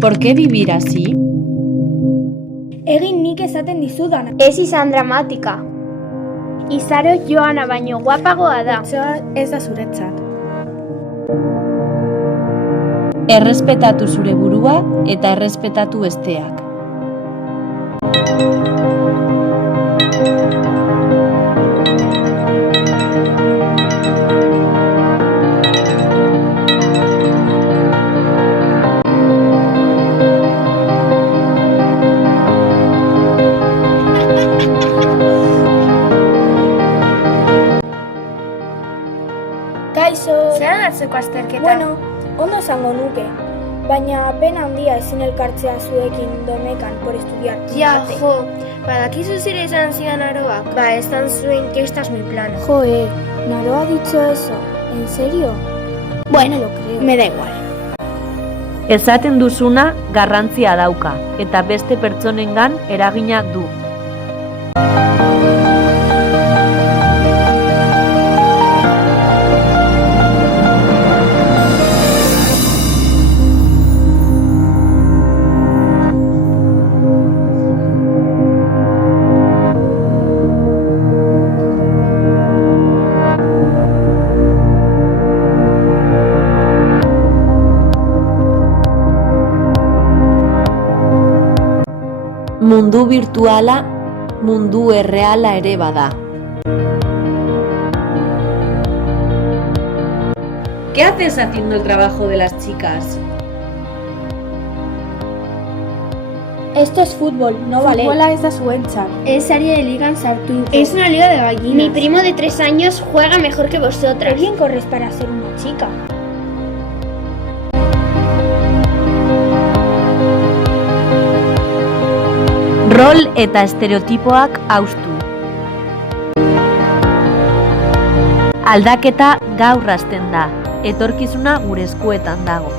¿Por qué vivir así? Egin nik esaten dizudana. Ez izan dramatika. Izaro Joana baino guapagoa da. Otsoa ez da zuretzat. Errespetatu zure burua eta errespetatu besteak. Kaixo! Zer atzeko azterketa? Bueno, ondo esango nuke, baina pena handia ezin elkartzea zuekin domekan por estudiar. Ja, jo, badakizu zire izan zidan aroak? Ba, estan zuen que esta es mi plana. Joe, Naro ha dicho eso. ¿En serio? Bueno, lo creo. me da igual. Esaten duzuna garrantzia dauka eta beste pertsonengan eragina du. Mundu virtuala, mundu erreala ere bada. ¿Qué haces haciendo el trabajo de las chicas? Esto es fútbol, no vale. Futbola ez da zuentzat. Es área de liga sartu. Es una liga de gallinas. Mi primo de 3 años juega mejor que vosotras. Qué bien corres para ser una chica. Rol eta estereotipoak haustu. Aldaketa gaur hasten da, etorkizuna gure eskuetan dago.